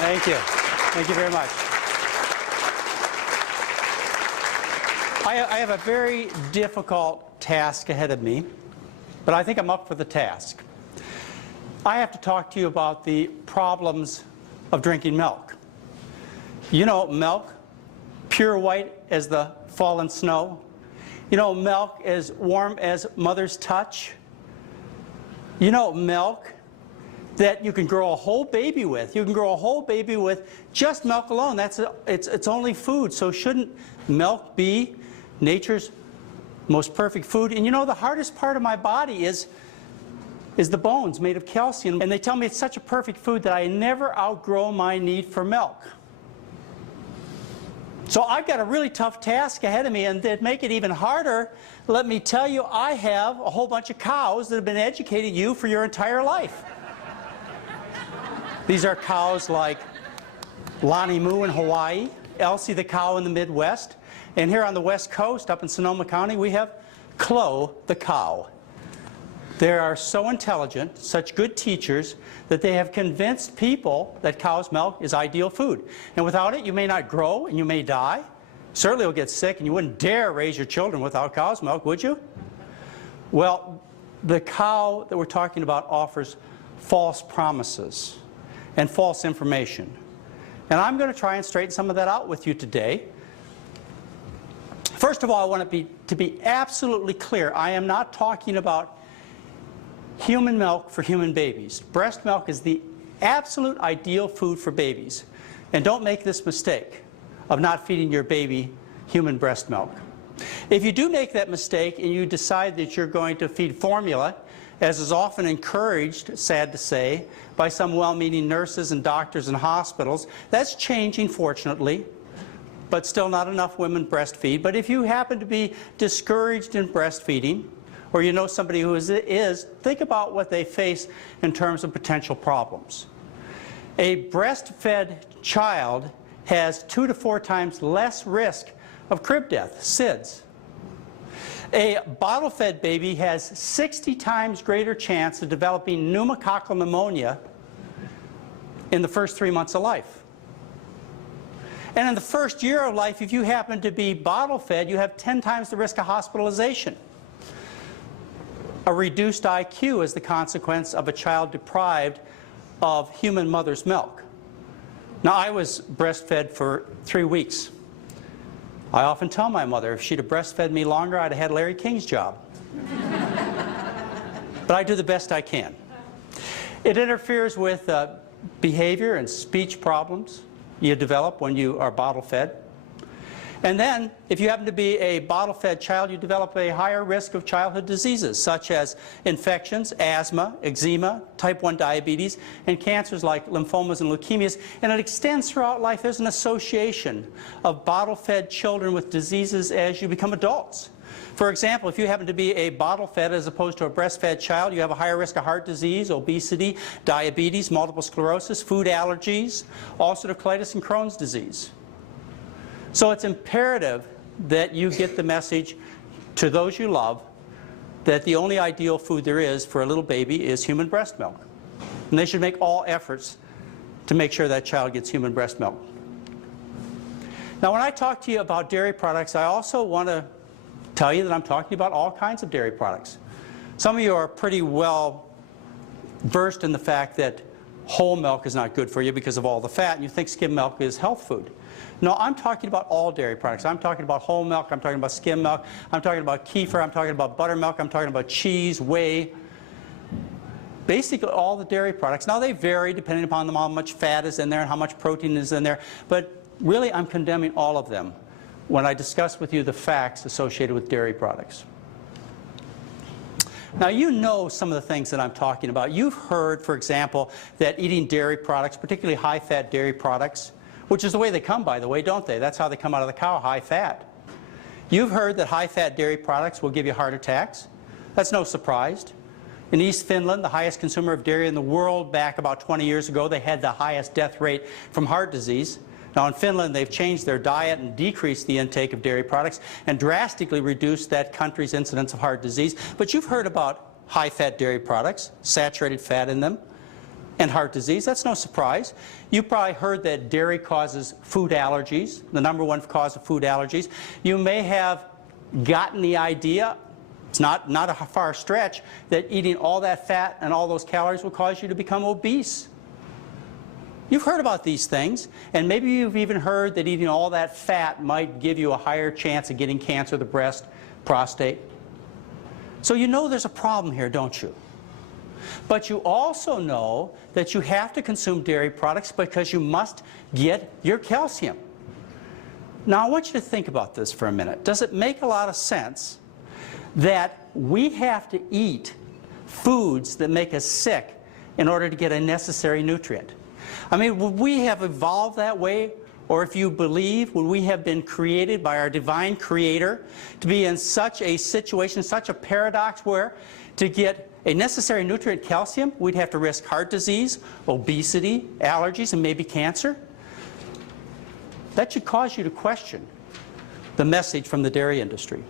Thank you. Thank you very much. I have a very difficult task ahead of me, but I think I'm up for the task. I have to talk to you about the problems of drinking milk. You know, milk, pure white as the fallen snow. You know, milk as warm as mother's touch. You know, milk that you can grow a whole baby with. You can grow a whole baby with just milk alone. It's only food. So shouldn't milk be nature's most perfect food? And you know, the hardest part of my body is the bones made of calcium. And they tell me it's such a perfect food that I never outgrow my need for milk. So I've got a really tough task ahead of me, and to make it even harder, let me tell you, I have a whole bunch of cows that have been educating you for your entire life. These are cows like Lonnie Moo in Hawaii, Elsie the cow in the Midwest, and here on the West Coast, up in Sonoma County, we have Chloe the cow. They are so intelligent, such good teachers, that they have convinced people that cow's milk is ideal food. And without it, you may not grow and you may die. Certainly you'll get sick, and you wouldn't dare raise your children without cow's milk, would you? Well, the cow that we're talking about offers false promises and false information. And I'm going to try and straighten some of that out with you today. First of all, I want to be absolutely clear. I am not talking about human milk for human babies. Breast milk is the absolute ideal food for babies. And don't make this mistake of not feeding your baby human breast milk. If you do make that mistake and you decide that you're going to feed formula, as is often encouraged, sad to say, by some well-meaning nurses and doctors and hospitals, that's changing, fortunately, but still not enough women breastfeed. But if you happen to be discouraged in breastfeeding, or you know somebody who is, think about what they face in terms of potential problems. A breastfed child has 2 to 4 times less risk of crib death, SIDS. A bottle-fed baby has 60 times greater chance of developing pneumococcal pneumonia in the first 3 months of life. And in the first year of life, if you happen to be bottle-fed, you have 10 times the risk of hospitalization. A reduced IQ is the consequence of a child deprived of human mother's milk. Now, I was breastfed for 3 weeks. I often tell my mother, if she'd have breastfed me longer, I'd have had Larry King's job. But I do the best I can. It interferes with behavior and speech problems you develop when you are bottle-fed. And then, if you happen to be a bottle-fed child, you develop a higher risk of childhood diseases, such as infections, asthma, eczema, type 1 diabetes, and cancers like lymphomas and leukemias. And it extends throughout life. There's an association of bottle-fed children with diseases as you become adults. For example, if you happen to be a bottle-fed as opposed to a breastfed child, you have a higher risk of heart disease, obesity, diabetes, multiple sclerosis, food allergies, ulcerative colitis, and Crohn's disease. So it's imperative that you get the message to those you love that the only ideal food there is for a little baby is human breast milk. And they should make all efforts to make sure that child gets human breast milk. Now, when I talk to you about dairy products, I also want to tell you that I'm talking about all kinds of dairy products. Some of you are pretty well versed in the fact that whole milk is not good for you because of all the fat, and you think skim milk is health food. No, I'm talking about all dairy products. I'm talking about whole milk, I'm talking about skim milk, I'm talking about kefir, I'm talking about buttermilk, I'm talking about cheese, whey. Basically all the dairy products. Now they vary depending upon how much fat is in there and how much protein is in there, but really I'm condemning all of them when I discuss with you the facts associated with dairy products. Now, you know some of the things that I'm talking about. You've heard, for example, that eating dairy products, particularly high-fat dairy products, which is the way they come, by the way, don't they? That's how they come out of the cow, high-fat. You've heard that high-fat dairy products will give you heart attacks. That's no surprise. In East Finland, the highest consumer of dairy in the world, back about 20 years ago, they had the highest death rate from heart disease. Now in Finland, they've changed their diet and decreased the intake of dairy products and drastically reduced that country's incidence of heart disease. But you've heard about high-fat dairy products, saturated fat in them, and heart disease. That's no surprise. You probably heard that dairy causes food allergies, the #1 cause of food allergies. You may have gotten the idea, it's not a far stretch, that eating all that fat and all those calories will cause you to become obese. You've heard about these things, and maybe you've even heard that eating all that fat might give you a higher chance of getting cancer of the breast, prostate. So you know there's a problem here, don't you? But you also know that you have to consume dairy products because you must get your calcium. Now I want you to think about this for a minute. Does it make a lot of sense that we have to eat foods that make us sick in order to get a necessary nutrient? I mean, would we have evolved that way? Or if you believe, would we have been created by our divine creator to be in such a situation, such a paradox where to get a necessary nutrient, calcium, we'd have to risk heart disease, obesity, allergies, and maybe cancer? That should cause you to question the message from the dairy industry.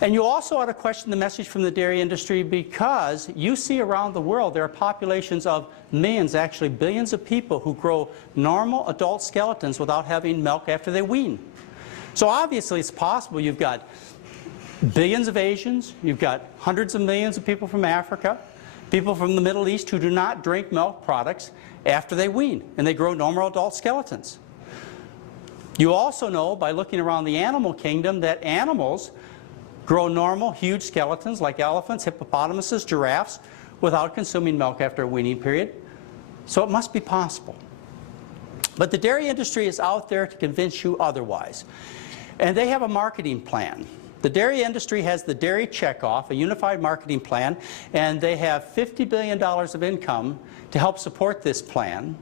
And you also ought to question the message from the dairy industry because you see around the world there are populations of millions, actually billions of people who grow normal adult skeletons without having milk after they wean. So obviously it's possible. You've got billions of Asians, you've got hundreds of millions of people from Africa, people from the Middle East who do not drink milk products after they wean, and they grow normal adult skeletons. You also know by looking around the animal kingdom that animals grow normal, huge skeletons like elephants, hippopotamuses, giraffes, without consuming milk after a weaning period. So it must be possible. But the dairy industry is out there to convince you otherwise. And they have a marketing plan. The dairy industry has the dairy checkoff, a unified marketing plan, and they have $50 billion of income to help support this plan.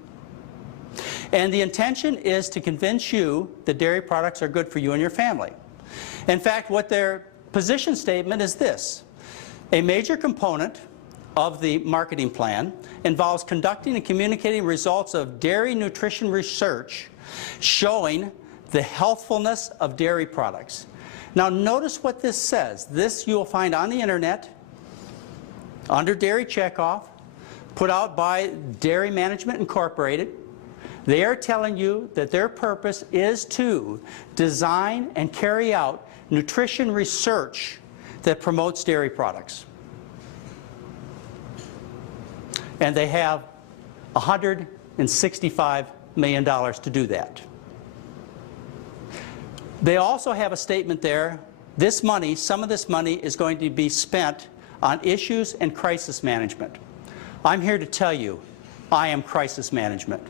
And the intention is to convince you that dairy products are good for you and your family. In fact, what their position statement is this: a major component of the marketing plan involves conducting and communicating results of dairy nutrition research showing the healthfulness of dairy products. Now notice what this says. This you will find on the internet under Dairy Checkoff, put out by Dairy Management Incorporated. They are telling you that their purpose is to design and carry out nutrition research that promotes dairy products. And they have $165 million to do that. They also have a statement there, this money, some of this money is going to be spent on issues and crisis management. I'm here to tell you, I am crisis management.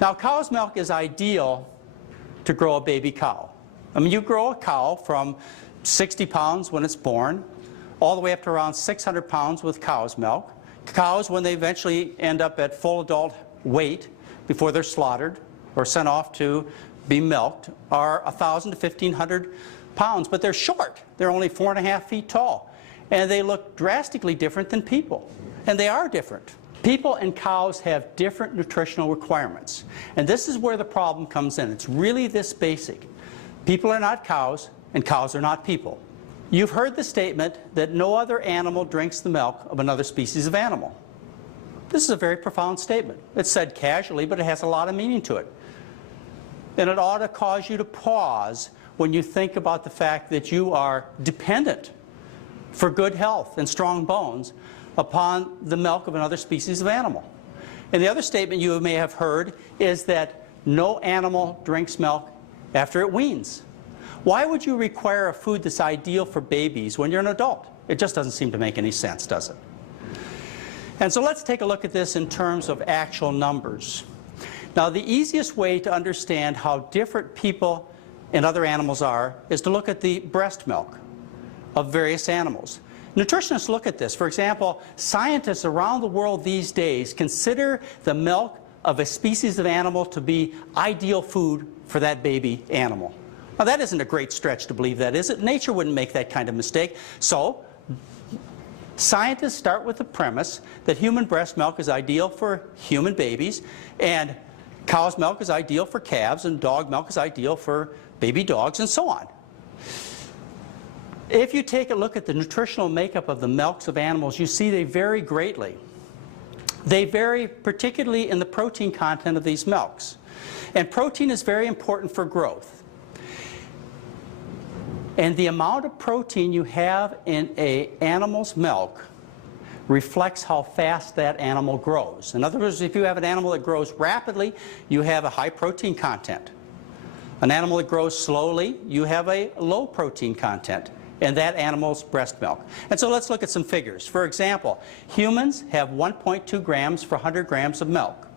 Now, cow's milk is ideal to grow a baby cow. I mean, you grow a cow from 60 pounds when it's born, all the way up to around 600 pounds with cow's milk. Cows, when they eventually end up at full adult weight before they're slaughtered or sent off to be milked, are 1,000 to 1,500 pounds, but they're short. They're only 4.5 feet tall. And they look drastically different than people. And they are different. People and cows have different nutritional requirements. And this is where the problem comes in. It's really this basic. People are not cows, and cows are not people. You've heard the statement that no other animal drinks the milk of another species of animal. This is a very profound statement. It's said casually, but it has a lot of meaning to it. And it ought to cause you to pause when you think about the fact that you are dependent for good health and strong bones upon the milk of another species of animal. And the other statement you may have heard is that no animal drinks milk after it weans. Why would you require a food that's ideal for babies when you're an adult? It just doesn't seem to make any sense, does it? And so let's take a look at this in terms of actual numbers. Now, the easiest way to understand how different people and other animals are is to look at the breast milk of various animals. Nutritionists look at this. For example, scientists around the world these days consider the milk of a species of animal to be ideal food for that baby animal. Now, that isn't a great stretch to believe that, is it? Nature wouldn't make that kind of mistake. So, scientists start with the premise that human breast milk is ideal for human babies, and cow's milk is ideal for calves, and dog milk is ideal for baby dogs, and so on. If you take a look at the nutritional makeup of the milks of animals, you see they vary greatly. They vary particularly in the protein content of these milks. And protein is very important for growth. And the amount of protein you have in an animal's milk reflects how fast that animal grows. In other words, if you have an animal that grows rapidly, you have a high protein content. An animal that grows slowly, you have a low protein content in that animal's breast milk. And so let's look at some figures. For example, humans have 1.2 grams for 100 grams of milk.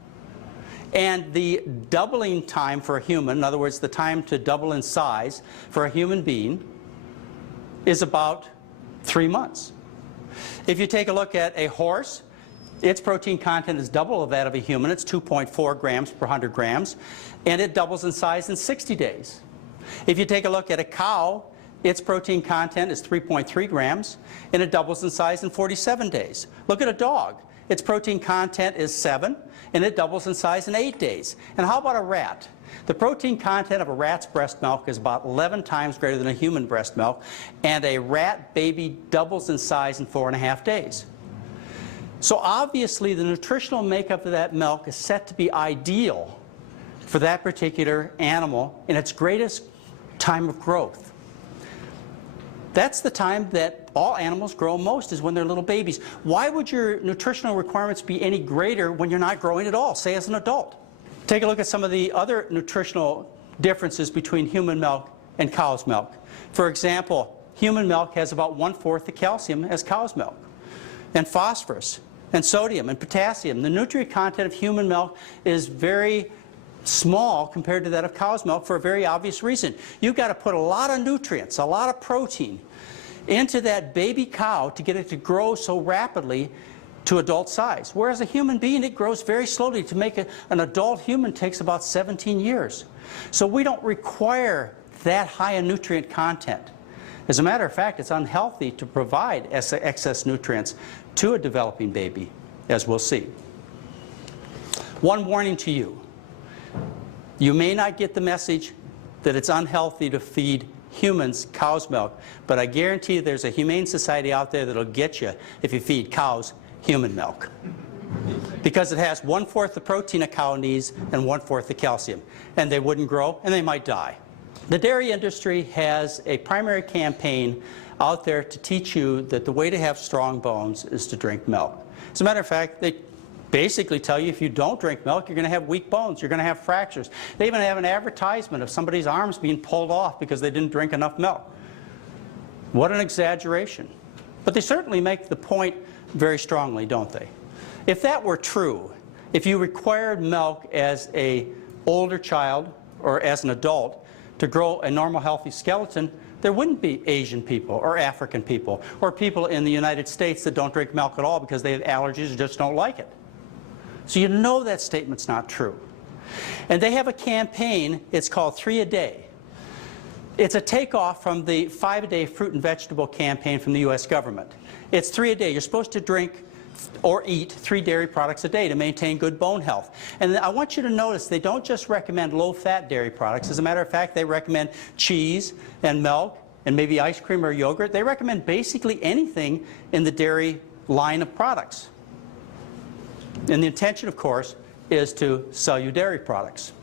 And the doubling time for a human, in other words, the time to double in size for a human being, is about 3 months. If you take a look at a horse, its protein content is double of that of a human. It's 2.4 grams per 100 grams, and it doubles in size in 60 days. If you take a look at a cow, its protein content is 3.3 grams, and it doubles in size in 47 days. Look at a dog. Its protein content is 7, and it doubles in size in 8 days. And how about a rat? The protein content of a rat's breast milk is about 11 times greater than a human breast milk, and a rat baby doubles in size in 4.5 days. So obviously the nutritional makeup of that milk is set to be ideal for that particular animal in its greatest time of growth. That's the time that all animals grow most, is when they're little babies. Why would your nutritional requirements be any greater when you're not growing at all, say as an adult? Take a look at some of the other nutritional differences between human milk and cow's milk. For example, human milk has about 1/4 the calcium as cow's milk, and phosphorus, and sodium, and potassium. The nutrient content of human milk is very small compared to that of cow's milk for a very obvious reason. You've got to put a lot of nutrients, a lot of protein into that baby cow to get it to grow so rapidly to adult size. Whereas a human being, it grows very slowly. To make an adult human takes about 17 years. So we don't require that high a nutrient content. As a matter of fact, it's unhealthy to provide excess nutrients to a developing baby, as we'll see. One warning to you. You may not get the message that it's unhealthy to feed humans cow's milk, but I guarantee you there's a humane society out there that'll get you if you feed cows human milk. Because it has 1/4 the protein a cow needs and 1/4 the calcium. And they wouldn't grow, and they might die. The dairy industry has a primary campaign out there to teach you that the way to have strong bones is to drink milk. As a matter of fact, they basically tell you if you don't drink milk, you're going to have weak bones, you're going to have fractures. They even have an advertisement of somebody's arms being pulled off because they didn't drink enough milk. What an exaggeration. But they certainly make the point very strongly, don't they? If that were true, if you required milk as an older child or as an adult to grow a normal healthy skeleton, there wouldn't be Asian people or African people or people in the United States that don't drink milk at all because they have allergies or just don't like it. So you know that statement's not true. And they have a campaign, it's called 3 a Day. It's a takeoff from the 5 a Day fruit and vegetable campaign from the US government. It's 3 a day. You're supposed to drink or eat 3 dairy products a day to maintain good bone health. And I want you to notice they don't just recommend low-fat dairy products. As a matter of fact, they recommend cheese and milk and maybe ice cream or yogurt. They recommend basically anything in the dairy line of products. And the intention, of course, is to sell you dairy products.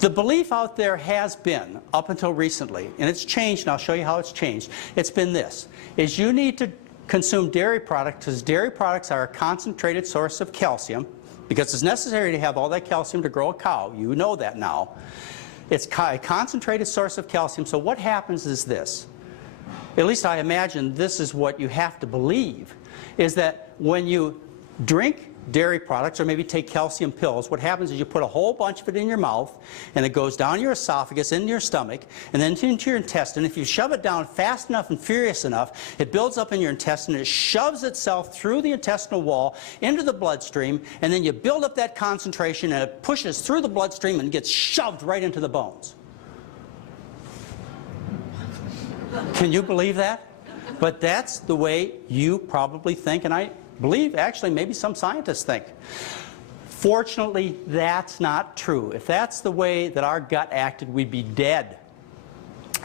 The belief out there has been, up until recently, and it's changed, and I'll show you how it's changed, it's been this, is you need to consume dairy products because dairy products are a concentrated source of calcium, because it's necessary to have all that calcium to grow a cow. You know that now. It's a concentrated source of calcium, so what happens is this. At least I imagine this is what you have to believe, is that when you drink dairy products or maybe take calcium pills, what happens is you put a whole bunch of it in your mouth and it goes down your esophagus, into your stomach, and then into your intestine. If you shove it down fast enough and furious enough, it builds up in your intestine, it shoves itself through the intestinal wall into the bloodstream, and then you build up that concentration and it pushes through the bloodstream and gets shoved right into the bones. Can you believe that? But that's the way you probably think, and I believe, actually, maybe some scientists think. Fortunately, that's not true. If that's the way that our gut acted, we'd be dead.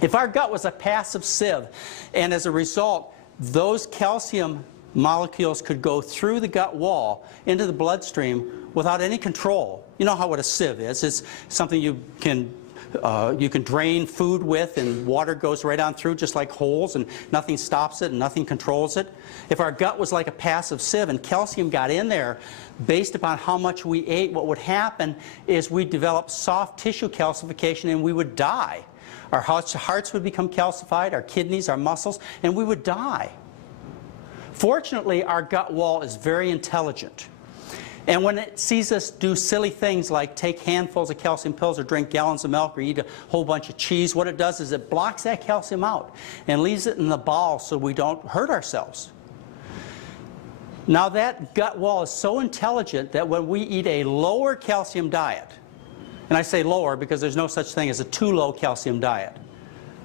If our gut was a passive sieve, and as a result, those calcium molecules could go through the gut wall into the bloodstream without any control. You know how what a sieve is. It's something you can drain food with, and water goes right on through just like holes, and nothing stops it and nothing controls it. If our gut was like a passive sieve and calcium got in there based upon how much we ate, what would happen is we'd develop soft tissue calcification and we would die. Our hearts would become calcified, our kidneys, our muscles, and we would die. Fortunately, our gut wall is very intelligent. And when it sees us do silly things like take handfuls of calcium pills or drink gallons of milk or eat a whole bunch of cheese, what it does is it blocks that calcium out and leaves it in the bowel so we don't hurt ourselves. Now that gut wall is so intelligent that when we eat a lower calcium diet, and I say lower because there's no such thing as a too low calcium diet.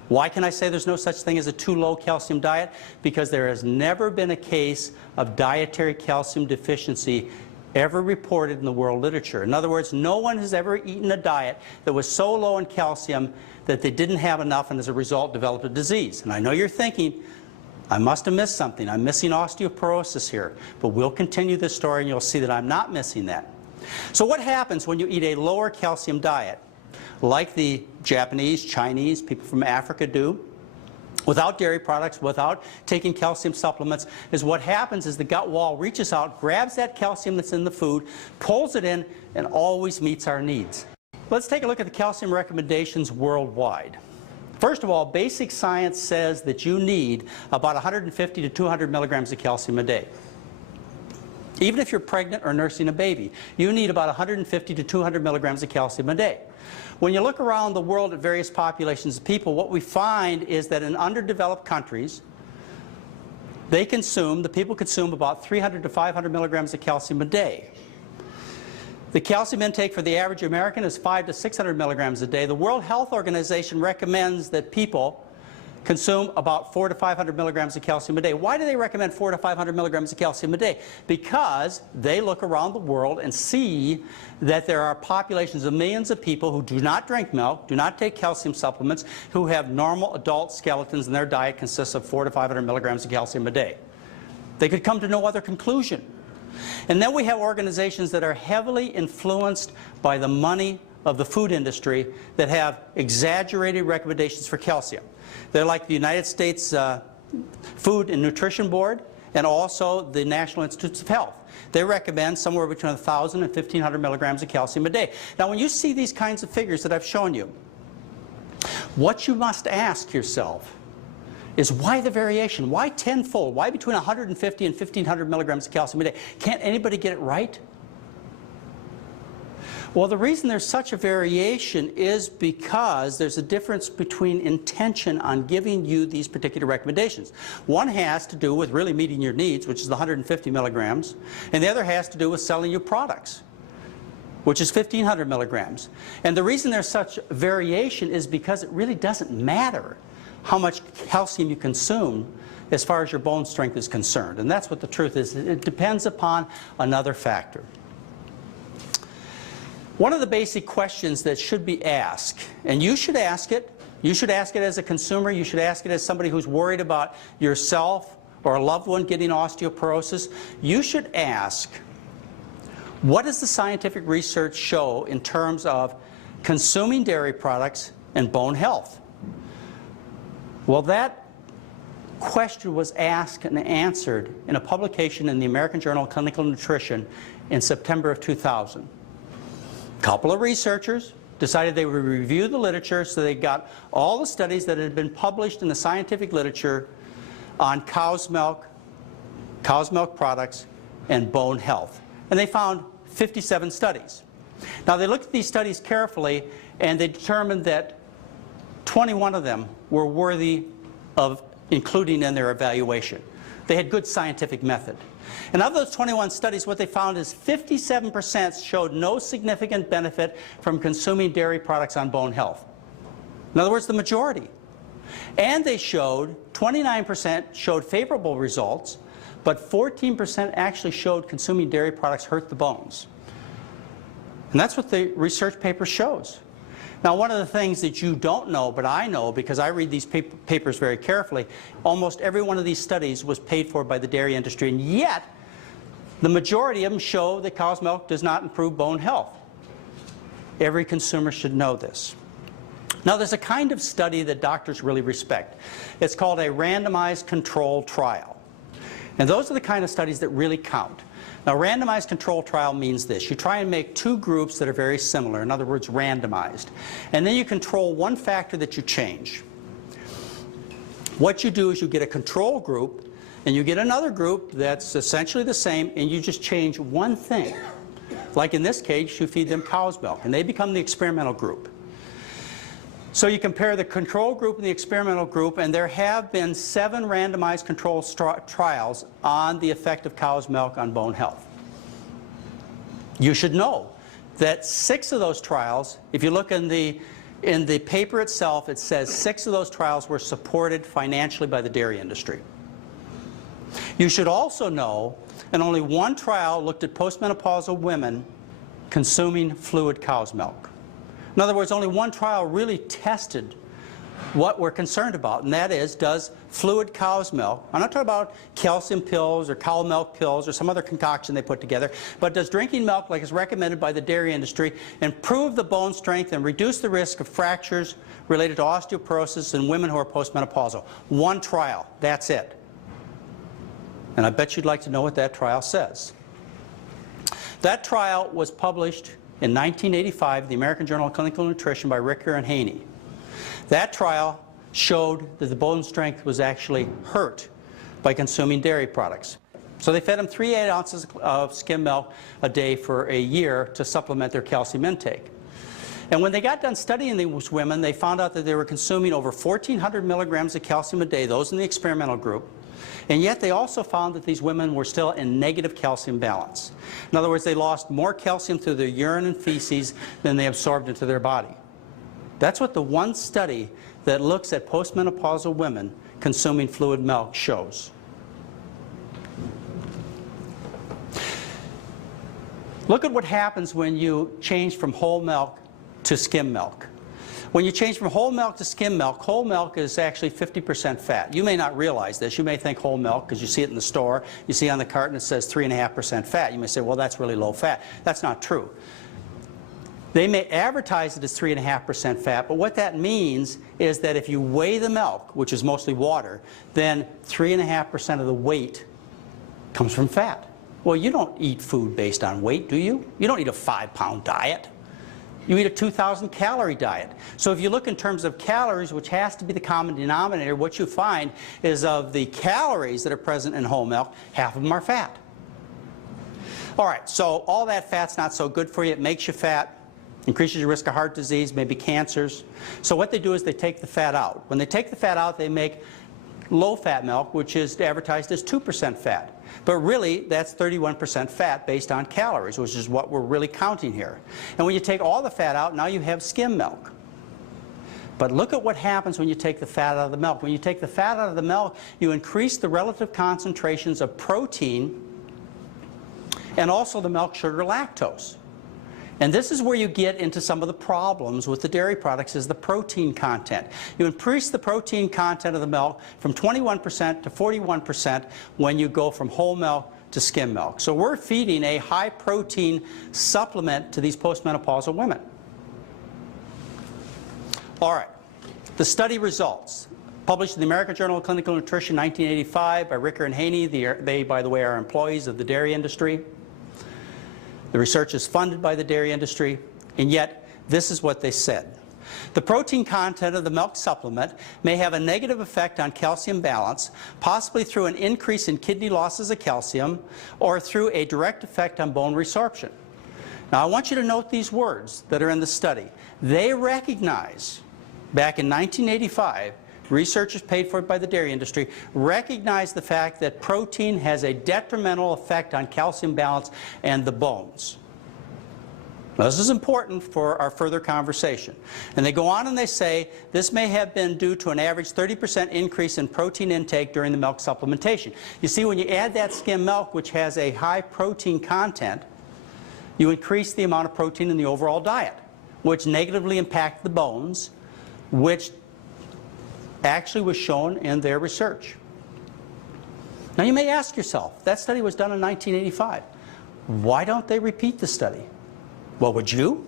Why can I say there's no such thing as a too low calcium diet? Because there has never been a case of dietary calcium deficiency ever reported in the world literature. In other words, no one has ever eaten a diet that was so low in calcium that they didn't have enough and as a result developed a disease. And I know you're thinking, I must have missed something. I'm missing osteoporosis here. But we'll continue this story and you'll see that I'm not missing that. So what happens when you eat a lower calcium diet, like the Japanese, Chinese, people from Africa do, without dairy products, without taking calcium supplements, is what happens is the gut wall reaches out, grabs that calcium that's in the food, pulls it in, and always meets our needs. Let's take a look at the calcium recommendations worldwide. First of all, basic science says that you need about 150 to 200 milligrams of calcium a day. Even if you're pregnant or nursing a baby, you need about 150 to 200 milligrams of calcium a day. When you look around the world at various populations of people, what we find is that in underdeveloped countries, the people consume about 300 to 500 milligrams of calcium a day. The calcium intake for the average American is 500 to 600 milligrams a day. The World Health Organization recommends that people consume about 400 to 500 milligrams of calcium a day. Why do they recommend 400 to 500 milligrams of calcium a day? Because they look around the world and see that there are populations of millions of people who do not drink milk, do not take calcium supplements, who have normal adult skeletons, and their diet consists of 400 to 500 milligrams of calcium a day. They could come to no other conclusion. And then we have organizations that are heavily influenced by the money of the food industry that have exaggerated recommendations for calcium. They're like the United States Food and Nutrition Board and also the National Institutes of Health. They recommend somewhere between 1,000 and 1,500 milligrams of calcium a day. Now when you see these kinds of figures that I've shown you, what you must ask yourself is why the variation? Why tenfold? Why between 150 and 1,500 milligrams of calcium a day? Can't anybody get it right? Well, the reason there's such a variation is because there's a difference between intention on giving you these particular recommendations. One has to do with really meeting your needs, which is the 150 milligrams, and the other has to do with selling you products, which is 1,500 milligrams. And the reason there's such variation is because it really doesn't matter how much calcium you consume as far as your bone strength is concerned. And that's what the truth is. It depends upon another factor. One of the basic questions that should be asked, and you should ask it as a consumer, you should ask it as somebody who's worried about yourself or a loved one getting osteoporosis, you should ask, what does the scientific research show in terms of consuming dairy products and bone health? Well, that question was asked and answered in a publication in the American Journal of Clinical Nutrition in September of 2000. A couple of researchers decided they would review the literature, so they got all the studies that had been published in the scientific literature on cow's milk products, and bone health. And they found 57 studies. Now they looked at these studies carefully and they determined that 21 of them were worthy of including in their evaluation. They had good scientific method. And of those 21 studies, what they found is 57% showed no significant benefit from consuming dairy products on bone health. In other words, the majority. And they showed, 29% showed favorable results, but 14% actually showed consuming dairy products hurt the bones. And that's what the research paper shows. Now, one of the things that you don't know, but I know because I read these papers very carefully, almost every one of these studies was paid for by the dairy industry, and yet the majority of them show that cow's milk does not improve bone health. Every consumer should know this. Now, there's a kind of study that doctors really respect. It's called a randomized controlled trial. And those are the kind of studies that really count. Now, randomized controlled trial means this. You try and make two groups that are very similar, in other words, randomized. And then you control one factor that you change. What you do is you get a control group, and you get another group that's essentially the same, and you just change one thing. Like in this case, you feed them cow's milk, and they become the experimental group. So you compare the control group and the experimental group, and there have been 7 randomized controlled trials on the effect of cow's milk on bone health. You should know that 6 of those trials, if you look in the paper itself, it says 6 of those trials were supported financially by the dairy industry. You should also know that only 1 trial looked at postmenopausal women consuming fluid cow's milk. In other words, only 1 trial really tested what we're concerned about, and that is, does fluid cow's milk, I'm not talking about calcium pills or cow milk pills or some other concoction they put together, but does drinking milk like is recommended by the dairy industry improve the bone strength and reduce the risk of fractures related to osteoporosis in women who are postmenopausal? 1 trial, that's it. And I bet you'd like to know what that trial says. That trial was published in 1985, the American Journal of Clinical Nutrition by Ricker and Haney. That trial showed that the bone strength was actually hurt by consuming dairy products. So they fed them 3 8-ounces of skim milk a day for a year to supplement their calcium intake. And when they got done studying these women, they found out that they were consuming over 1,400 milligrams of calcium a day, those in the experimental group. And yet they also found that these women were still in negative calcium balance. In other words, they lost more calcium through their urine and feces than they absorbed into their body. That's what the one study that looks at postmenopausal women consuming fluid milk shows. Look at what happens when you change from whole milk to skim milk. When you change from whole milk to skim milk is actually 50% fat. You may not realize this. You may think whole milk because you see it in the store. You see on the carton it says 3.5% fat. You may say, well, that's really low fat. That's not true. They may advertise it as 3.5% fat, but what that means is that if you weigh the milk, which is mostly water, then 3.5% of the weight comes from fat. Well, you don't eat food based on weight, do you? You don't eat a 5-pound diet. You eat a 2,000 calorie diet. So if you look in terms of calories, which has to be the common denominator, what you find is of the calories that are present in whole milk, half of them are fat. All right, so all that fat's not so good for you. It makes you fat, increases your risk of heart disease, maybe cancers. So what they do is they take the fat out. When they take the fat out, they make low-fat milk, which is advertised as 2% fat. But really, that's 31% fat based on calories, which is what we're really counting here. And when you take all the fat out, now you have skim milk. But look at what happens when you take the fat out of the milk. When you take the fat out of the milk, you increase the relative concentrations of protein and also the milk sugar lactose. And this is where you get into some of the problems with the dairy products, is the protein content. You increase the protein content of the milk from 21% to 41% when you go from whole milk to skim milk. So we're feeding a high protein supplement to these postmenopausal women. All right, the study results. Published in the American Journal of Clinical Nutrition, 1985 by Ricker and Haney. They, by the way, are employees of the dairy industry. The research is funded by the dairy industry, and yet this is what they said. The protein content of the milk supplement may have a negative effect on calcium balance, possibly through an increase in kidney losses of calcium or through a direct effect on bone resorption. Now I want you to note these words that are in the study. They recognize, back in 1985, researchers paid for it by the dairy industry, recognize the fact that protein has a detrimental effect on calcium balance and the bones. Now, this is important for our further conversation. And they go on and they say this may have been due to an average 30% increase in protein intake during the milk supplementation. You see, when you add that skim milk, which has a high protein content, you increase the amount of protein in the overall diet. which negatively impact the bones, which actually was shown in their research. Now you may ask yourself, that study was done in 1985. Why don't they repeat the study? Well, would you?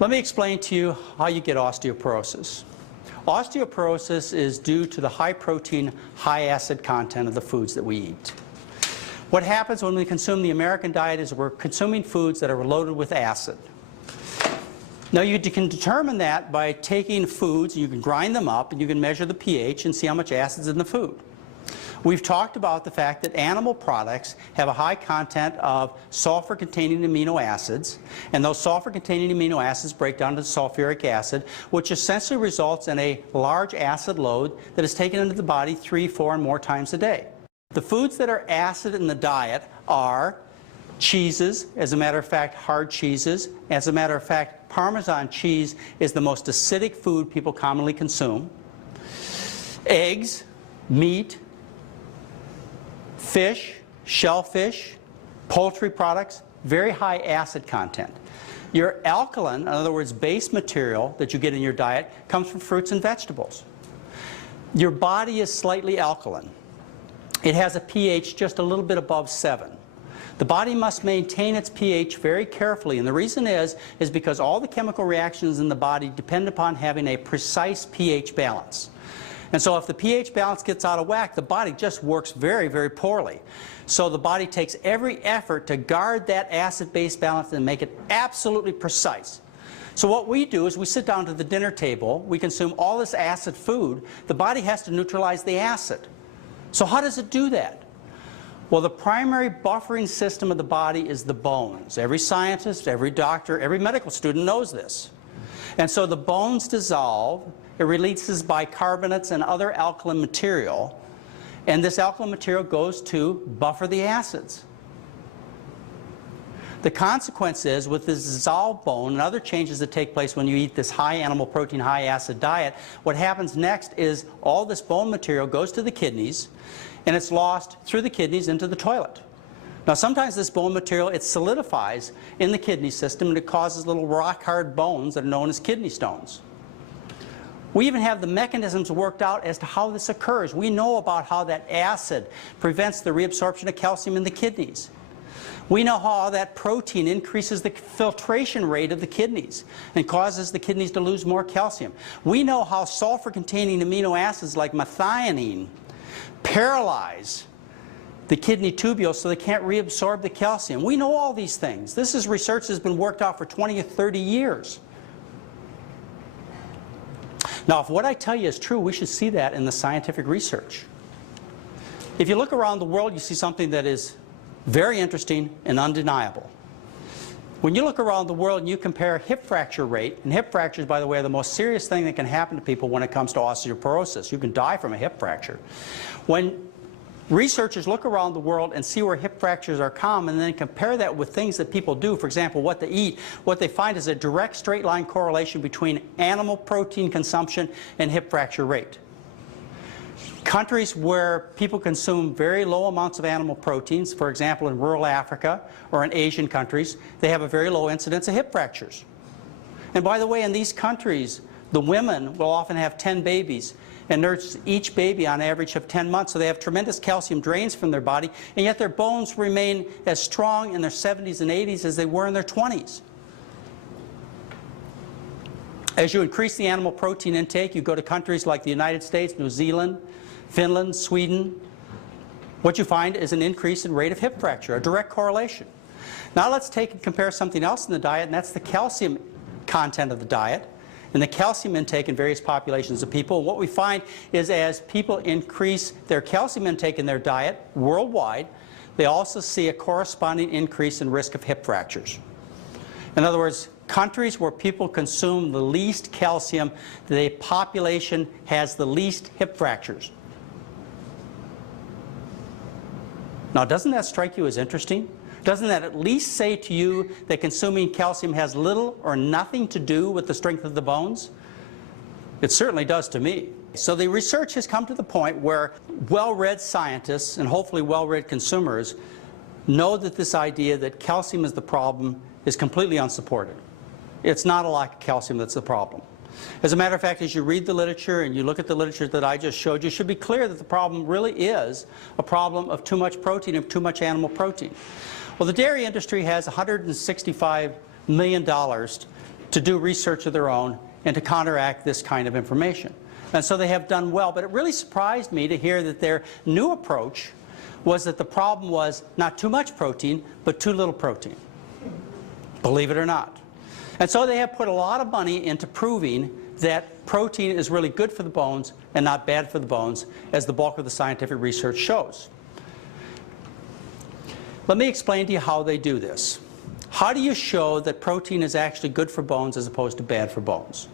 Let me explain to you how you get osteoporosis. Osteoporosis is due to the high protein, high acid content of the foods that we eat. What happens when we consume the American diet is we're consuming foods that are loaded with acid. Now you can determine that by taking foods, you can grind them up and you can measure the pH and see how much acid is in the food. We've talked about the fact that animal products have a high content of sulfur-containing amino acids, and those sulfur-containing amino acids break down to sulfuric acid, which essentially results in a large acid load that is taken into the body 3, 4, and more times a day. The foods that are acid in the diet are cheeses, as a matter of fact, hard cheeses. As a matter of fact, Parmesan cheese is the most acidic food people commonly consume. Eggs, meat, fish, shellfish, poultry products, very high acid content. Your alkaline, in other words, base material that you get in your diet, comes from fruits and vegetables. Your body is slightly alkaline. It has a pH just a little bit above 7. The body must maintain its pH very carefully, and the reason is because all the chemical reactions in the body depend upon having a precise pH balance. And so if the pH balance gets out of whack, the body just works very, very poorly. So the body takes every effort to guard that acid-base balance and make it absolutely precise. So what we do is we sit down to the dinner table, we consume all this acid food, the body has to neutralize the acid. So how does it do that? Well, the primary buffering system of the body is the bones. Every scientist, every doctor, every medical student knows this. And so the bones dissolve, it releases bicarbonates and other alkaline material, and this alkaline material goes to buffer the acids. The consequence is, with this dissolved bone and other changes that take place when you eat this high animal protein, high acid diet, what happens next is all this bone material goes to the kidneys, and it's lost through the kidneys into the toilet. Now sometimes this bone material, it solidifies in the kidney system and it causes little rock-hard bones that are known as kidney stones. We even have the mechanisms worked out as to how this occurs. We know about how that acid prevents the reabsorption of calcium in the kidneys. We know how that protein increases the filtration rate of the kidneys and causes the kidneys to lose more calcium. We know how sulfur-containing amino acids like methionine paralyze the kidney tubules so they can't reabsorb the calcium. We know all these things. This is research that's been worked out for 20 or 30 years. Now, if what I tell you is true, we should see that in the scientific research. If you look around the world, you see something that is very interesting and undeniable. When you look around the world and you compare hip fracture rate, and hip fractures, by the way, are the most serious thing that can happen to people when it comes to osteoporosis. You can die from a hip fracture. When researchers look around the world and see where hip fractures are common and then compare that with things that people do, for example, what they eat, what they find is a direct straight line correlation between animal protein consumption and hip fracture rate. Countries where people consume very low amounts of animal proteins, for example in rural Africa or in Asian countries, they have a very low incidence of hip fractures. And by the way, in these countries, the women will often have 10 babies and nurse each baby on average of 10 months, so they have tremendous calcium drains from their body, and yet their bones remain as strong in their 70s and 80s as they were in their 20s. As you increase the animal protein intake, you go to countries like the United States, New Zealand, Finland, Sweden, what you find is an increase in rate of hip fracture, a direct correlation. Now let's take and compare something else in the diet, and that's the calcium content of the diet and the calcium intake in various populations of people. What we find is as people increase their calcium intake in their diet worldwide, they also see a corresponding increase in risk of hip fractures. In other words, countries where people consume the least calcium, the population has the least hip fractures. Now, doesn't that strike you as interesting? Doesn't that at least say to you that consuming calcium has little or nothing to do with the strength of the bones? It certainly does to me. So the research has come to the point where well-read scientists and hopefully well-read consumers know that this idea that calcium is the problem is completely unsupported. It's not a lack of calcium that's the problem. As a matter of fact, as you read the literature and you look at the literature that I just showed you, it should be clear that the problem really is a problem of too much protein and too much animal protein. Well, the dairy industry has $165 million to do research of their own and to counteract this kind of information. And so they have done well, but it really surprised me to hear that their new approach was that the problem was not too much protein, but too little protein. Believe it or not. And so they have put a lot of money into proving that protein is really good for the bones and not bad for the bones, as the bulk of the scientific research shows. Let me explain to you how they do this. How do you show that protein is actually good for bones as opposed to bad for bones?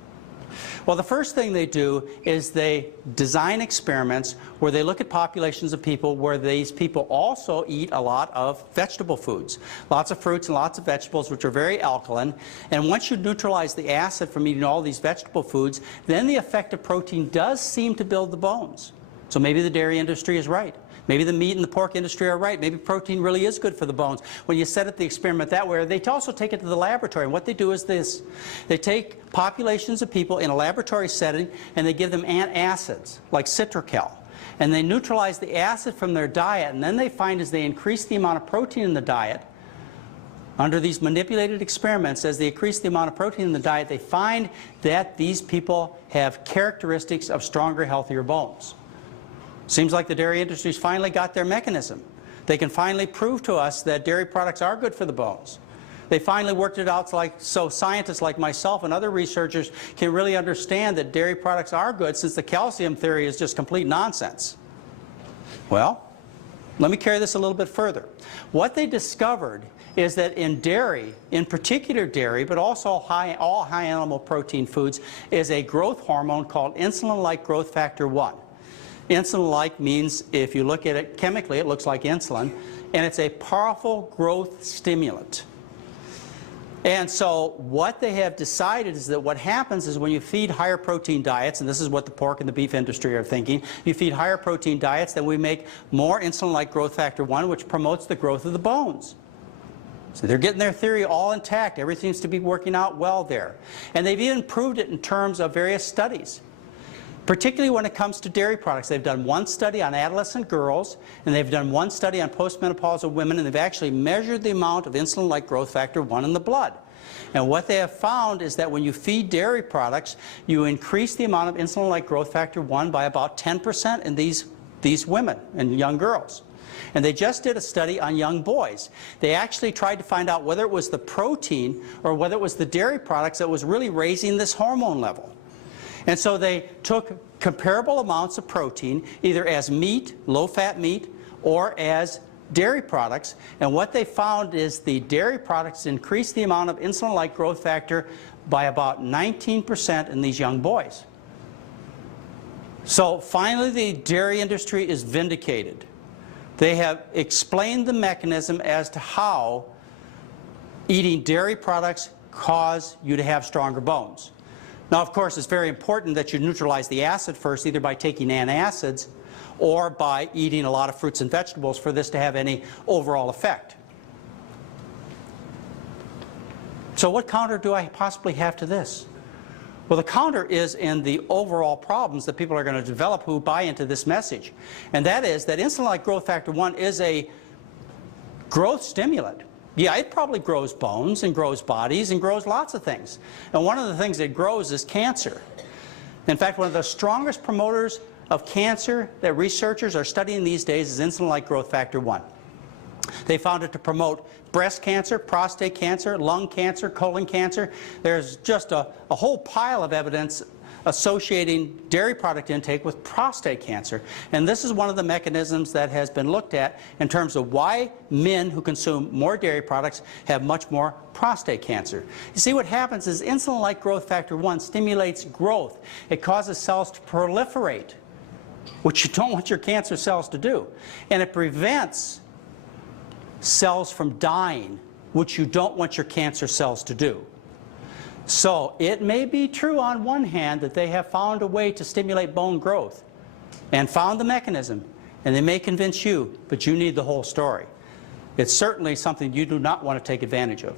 Well, the first thing they do is they design experiments where they look at populations of people where these people also eat a lot of vegetable foods. Lots of fruits and lots of vegetables, which are very alkaline. And once you neutralize the acid from eating all these vegetable foods, then the effect of protein does seem to build the bones. So maybe the dairy industry is right. Maybe the meat and the pork industry are right. Maybe protein really is good for the bones. When you set up the experiment that way, they also take it to the laboratory. And what they do is this. They take populations of people in a laboratory setting and they give them antacids, like Citracal. And they neutralize the acid from their diet. And then they find as they increase the amount of protein in the diet, under these manipulated experiments, as they increase the amount of protein in the diet, they find that these people have characteristics of stronger, healthier bones. Seems like the dairy industry's finally got their mechanism. They can finally prove to us that dairy products are good for the bones. They finally worked it out so scientists like myself and other researchers can really understand that dairy products are good, since the calcium theory is just complete nonsense. Well, let me carry this a little bit further. What they discovered is that in dairy, in particular dairy, but also all high animal protein foods, is a growth hormone called insulin-like growth factor 1. Insulin-like means, if you look at it chemically, it looks like insulin, and it's a powerful growth stimulant. And so what they have decided is that what happens is when you feed higher protein diets, and this is what the pork and the beef industry are thinking, you feed higher protein diets, then we make more insulin-like growth factor 1, which promotes the growth of the bones. So they're getting their theory all intact. Everything seems to be working out well there. And they've even proved it in terms of various studies. Particularly when it comes to dairy products. They've done one study on adolescent girls, and they've done one study on postmenopausal women, and they've actually measured the amount of insulin-like growth factor 1 in the blood. And what they have found is that when you feed dairy products, you increase the amount of insulin-like growth factor 1 by about 10% in these women and young girls. And they just did a study on young boys. They actually tried to find out whether it was the protein or whether it was the dairy products that was really raising this hormone level. And so they took comparable amounts of protein, either as meat, low-fat meat, or as dairy products. And what they found is the dairy products increased the amount of insulin-like growth factor by about 19% in these young boys. So finally, the dairy industry is vindicated. They have explained the mechanism as to how eating dairy products cause you to have stronger bones. Now, of course, it's very important that you neutralize the acid first, either by taking antacids or by eating a lot of fruits and vegetables for this to have any overall effect. So what counter do I possibly have to this? Well, the counter is in the overall problems that people are going to develop who buy into this message. And that is that insulin-like growth factor 1 is a growth stimulant. Yeah, it probably grows bones and grows bodies and grows lots of things. And one of the things it grows is cancer. In fact, one of the strongest promoters of cancer that researchers are studying these days is insulin-like growth factor 1. They found it to promote breast cancer, prostate cancer, lung cancer, colon cancer. There's just a whole pile of evidence associating dairy product intake with prostate cancer. And this is one of the mechanisms that has been looked at in terms of why men who consume more dairy products have much more prostate cancer. You see, what happens is insulin-like growth factor 1 stimulates growth. It causes cells to proliferate, which you don't want your cancer cells to do. And it prevents cells from dying, which you don't want your cancer cells to do. So it may be true on one hand that they have found a way to stimulate bone growth and found the mechanism, and they may convince you, but you need the whole story. It's certainly something you do not want to take advantage of.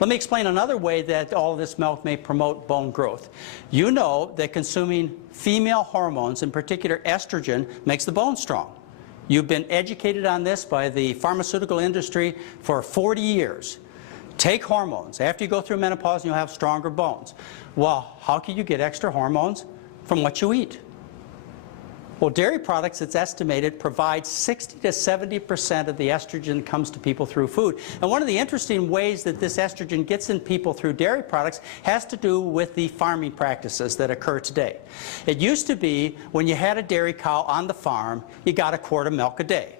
Let me explain another way that all of this milk may promote bone growth. You know that consuming female hormones, in particular estrogen, makes the bone strong. You've been educated on this by the pharmaceutical industry for 40 years. Take hormones. After you go through menopause, you'll have stronger bones. Well, how can you get extra hormones? From what you eat. Well, dairy products, it's estimated, provide 60 to 70% of the estrogen that comes to people through food. And one of the interesting ways that this estrogen gets in people through dairy products has to do with the farming practices that occur today. It used to be when you had a dairy cow on the farm, you got a quart of milk a day.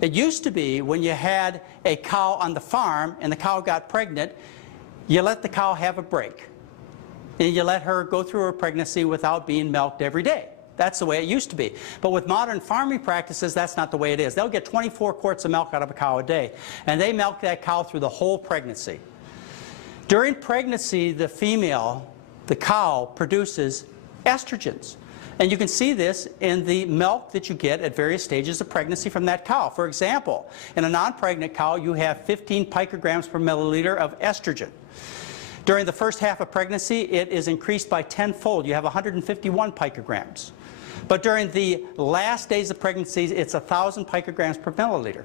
It used to be when you had a cow on the farm and the cow got pregnant, you let the cow have a break. And you let her go through her pregnancy without being milked every day. That's the way it used to be. But with modern farming practices, that's not the way it is. They'll get 24 quarts of milk out of a cow a day, and they milk that cow through the whole pregnancy. During pregnancy, the female, the cow, produces estrogens. And you can see this in the milk that you get at various stages of pregnancy from that cow. For example, in a non-pregnant cow, you have 15 picograms per milliliter of estrogen. During the first half of pregnancy, it is increased by tenfold. You have 151 picograms. But during the last days of pregnancy, it's 1,000 picograms per milliliter.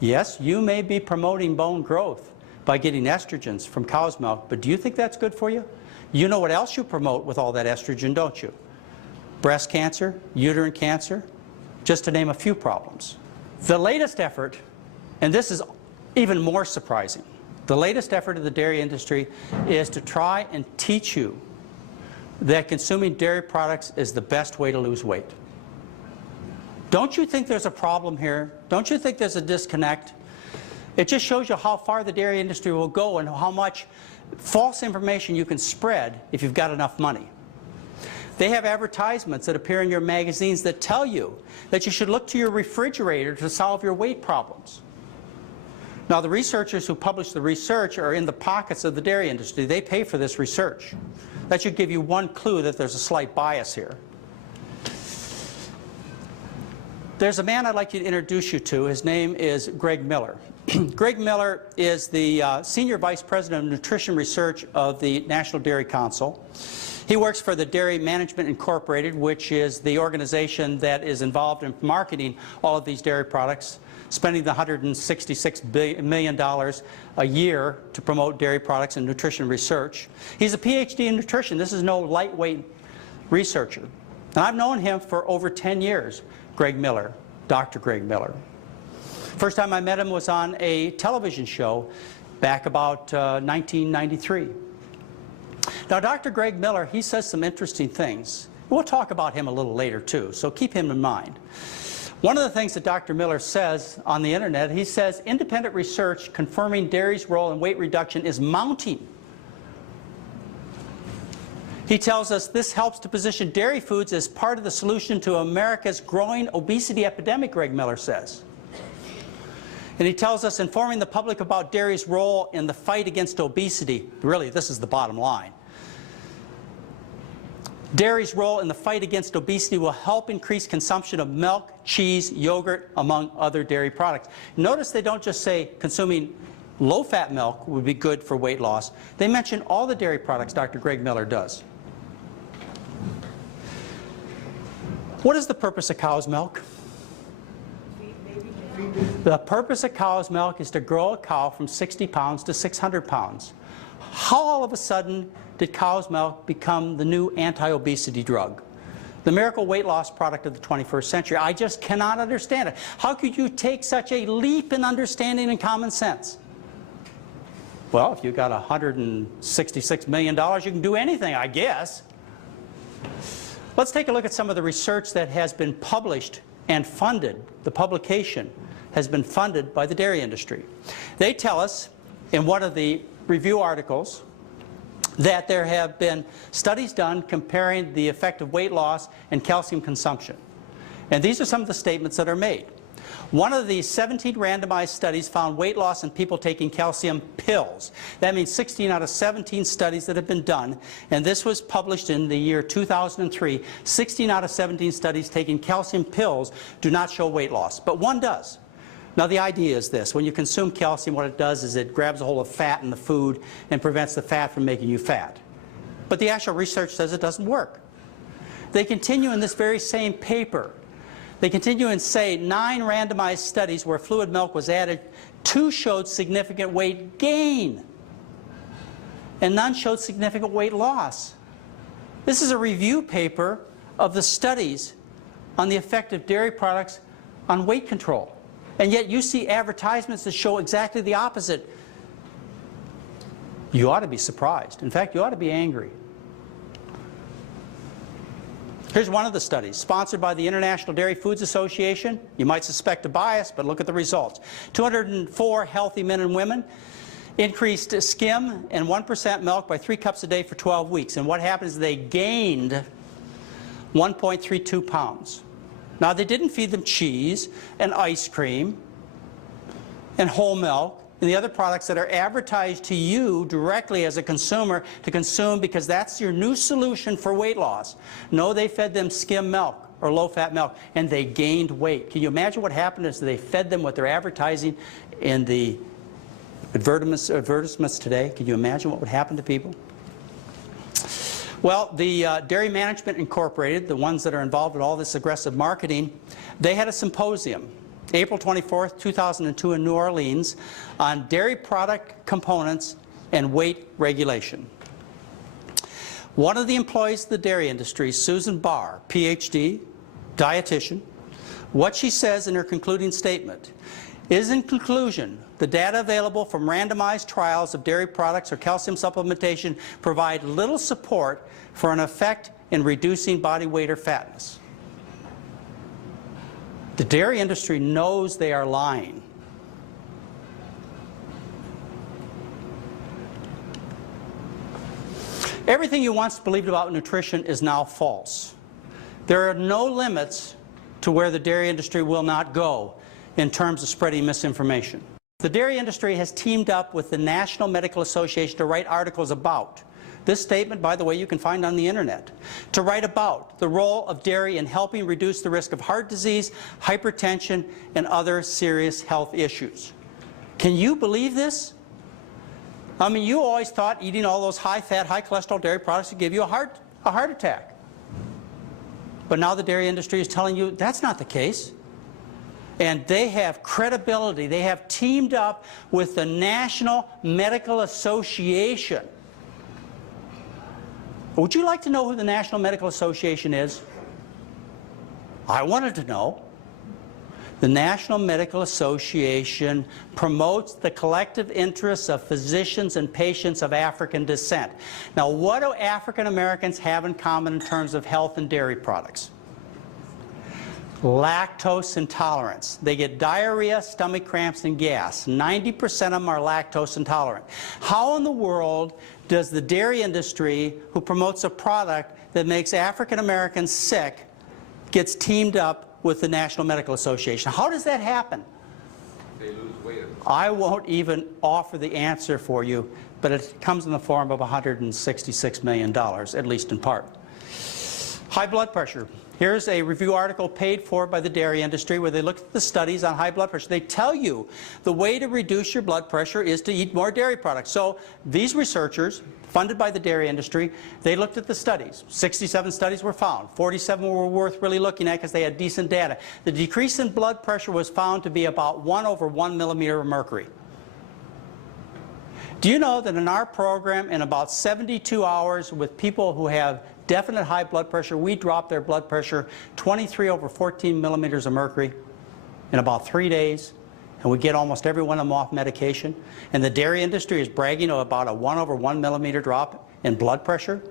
Yes, you may be promoting bone growth by getting estrogens from cow's milk, but do you think that's good for you? You know what else you promote with all that estrogen, don't you? Breast cancer, uterine cancer, just to name a few problems. The latest effort, and this is even more surprising, the latest effort of the dairy industry is to try and teach you that consuming dairy products is the best way to lose weight. Don't you think there's a problem here? Don't you think there's a disconnect? It just shows you how far the dairy industry will go and how much false information you can spread if you've got enough money. They have advertisements that appear in your magazines that tell you that you should look to your refrigerator to solve your weight problems. Now, the researchers who publish the research are in the pockets of the dairy industry. They pay for this research. That should give you one clue that there's a slight bias here. There's a man I'd like you to introduce you to. His name is Greg Miller. Greg Miller is the Senior Vice President of Nutrition Research of the National Dairy Council. He works for the Dairy Management Incorporated, which is the organization that is involved in marketing all of these dairy products, spending the $166 million a year to promote dairy products and nutrition research. He's a PhD in nutrition. This is no lightweight researcher. And I've known him for over 10 years, Greg Miller, Dr. Greg Miller. First time I met him was on a television show back about 1993. Now, Dr. Greg Miller, he says some interesting things. We'll talk about him a little later, too, so keep him in mind. One of the things that Dr. Miller says on the internet, he says independent research confirming dairy's role in weight reduction is mounting. He tells us this helps to position dairy foods as part of the solution to America's growing obesity epidemic, Greg Miller says. And he tells us informing the public about dairy's role in the fight against obesity. Really, this is the bottom line. Dairy's role in the fight against obesity will help increase consumption of milk, cheese, yogurt, among other dairy products. Notice they don't just say consuming low-fat milk would be good for weight loss. They mention all the dairy products Dr. Greg Miller does. What is the purpose of cow's milk? The purpose of cow's milk is to grow a cow from 60 pounds to 600 pounds. How all of a sudden did cow's milk become the new anti-obesity drug? The miracle weight loss product of the 21st century. I just cannot understand it. How could you take such a leap in understanding and common sense? Well, if you've got $166 million, you can do anything, I guess. Let's take a look at some of the research that has been published and funded. The publication has been funded by the dairy industry. They tell us in one of the review articles that there have been studies done comparing the effect of weight loss and calcium consumption. And these are some of the statements that are made. One of the 17 randomized studies found weight loss in people taking calcium pills. That means 16 out of 17 studies that have been done, and this was published in the year 2003. 16 out of 17 studies taking calcium pills do not show weight loss, but one does. Now the idea is this: when you consume calcium, what it does is it grabs a hold of fat in the food and prevents the fat from making you fat. But the actual research says it doesn't work. They continue in this very same paper. They continue and say 9 randomized studies where fluid milk was added, 2 showed significant weight gain, and none showed significant weight loss. This is a review paper of the studies on the effect of dairy products on weight control. And yet you see advertisements that show exactly the opposite. You ought to be surprised. In fact, you ought to be angry. Here's one of the studies, sponsored by the International Dairy Foods Association. You might suspect a bias, but look at the results. 204 healthy men and women increased skim and 1% milk by 3 cups a day for 12 weeks. And what happens is they gained 1.32 pounds. Now, they didn't feed them cheese and ice cream and whole milk and the other products that are advertised to you directly as a consumer to consume because that's your new solution for weight loss. No, they fed them skim milk or low-fat milk, and they gained weight. Can you imagine what happened as they fed them what they're advertising in the advertisements today? Can you imagine what would happen to people? Well, the Dairy Management Incorporated, the ones that are involved in all this aggressive marketing, they had a symposium, April 24th, 2002 in New Orleans, on dairy product components and weight regulation. One of the employees of the dairy industry, Susan Barr, PhD, dietitian, what she says in her concluding statement is, in conclusion, the data available from randomized trials of dairy products or calcium supplementation provide little support for an effect in reducing body weight or fatness. The dairy industry knows they are lying. Everything you once believed about nutrition is now false. There are no limits to where the dairy industry will not go in terms of spreading misinformation. The dairy industry has teamed up with the National Medical Association to write articles about this statement, by the way, you can find on the internet, to write about the role of dairy in helping reduce the risk of heart disease, hypertension, and other serious health issues. Can you believe this? I mean, you always thought eating all those high-fat, high-cholesterol dairy products would give you a heart attack. But now the dairy industry is telling you that's not the case. And they have credibility. They have teamed up with the National Medical Association. Would you like to know who the National Medical Association is? I wanted to know. The National Medical Association promotes the collective interests of physicians and patients of African descent. Now, what do African Americans have in common in terms of health and dairy products? Lactose intolerance. They get diarrhea, stomach cramps, and gas. 90% of them are lactose intolerant. How in the world does the dairy industry, who promotes a product that makes African Americans sick, gets teamed up with the National Medical Association? How does that happen? They lose weight. I won't even offer the answer for you, but it comes in the form of $166 million, at least in part. High blood pressure. Here's a review article paid for by the dairy industry where they looked at the studies on high blood pressure. They tell you the way to reduce your blood pressure is to eat more dairy products. So these researchers, funded by the dairy industry, they looked at the studies. 67 studies were found. 47 were worth really looking at because they had decent data. The decrease in blood pressure was found to be about 1/1 millimeter of mercury. Do you know that in our program, in about 72 hours with people who have definite high blood pressure, we drop their blood pressure 23/14 millimeters of mercury in about 3 days, and we get almost every one of them off medication. And the dairy industry is bragging about a 1/1 millimeter drop in blood pressure.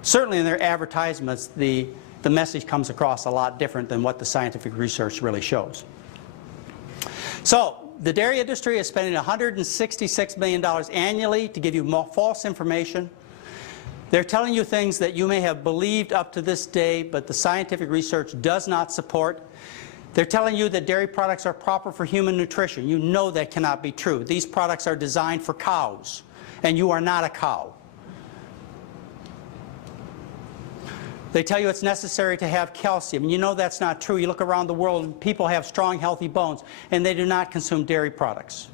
Certainly in their advertisements, the message comes across a lot different than what the scientific research really shows. So the dairy industry is spending $166 million annually to give you false information. They're telling you things that you may have believed up to this day, but the scientific research does not support. They're telling you that dairy products are proper for human nutrition. You know that cannot be true. These products are designed for cows, and you are not a cow. They tell you it's necessary to have calcium, and you know that's not true. You look around the world and people have strong, healthy bones, and they do not consume dairy products.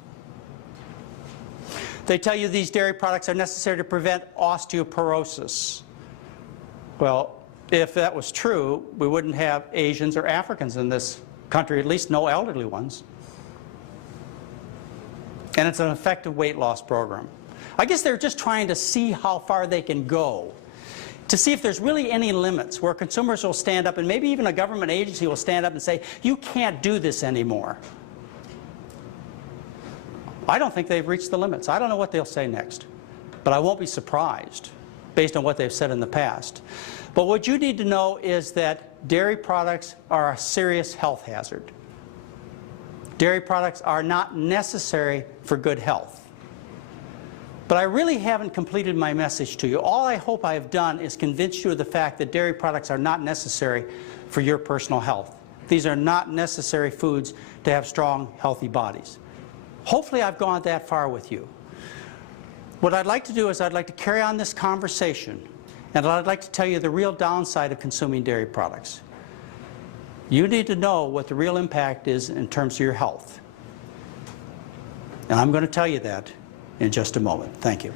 They tell you these dairy products are necessary to prevent osteoporosis. Well, if that was true, we wouldn't have Asians or Africans in this country, at least no elderly ones. And it's an effective weight loss program. I guess they're just trying to see how far they can go, to see if there's really any limits where consumers will stand up, and maybe even a government agency will stand up and say, you can't do this anymore. I don't think they've reached the limits. I don't know what they'll say next, but I won't be surprised based on what they've said in the past. But what you need to know is that dairy products are a serious health hazard. Dairy products are not necessary for good health. But I really haven't completed my message to you. All I hope I have done is convince you of the fact that dairy products are not necessary for your personal health. These are not necessary foods to have strong, healthy bodies. Hopefully I've gone that far with you. What I'd like to do is I'd like to carry on this conversation, and I'd like to tell you the real downside of consuming dairy products. You need to know what the real impact is in terms of your health. And I'm going to tell you that in just a moment. Thank you.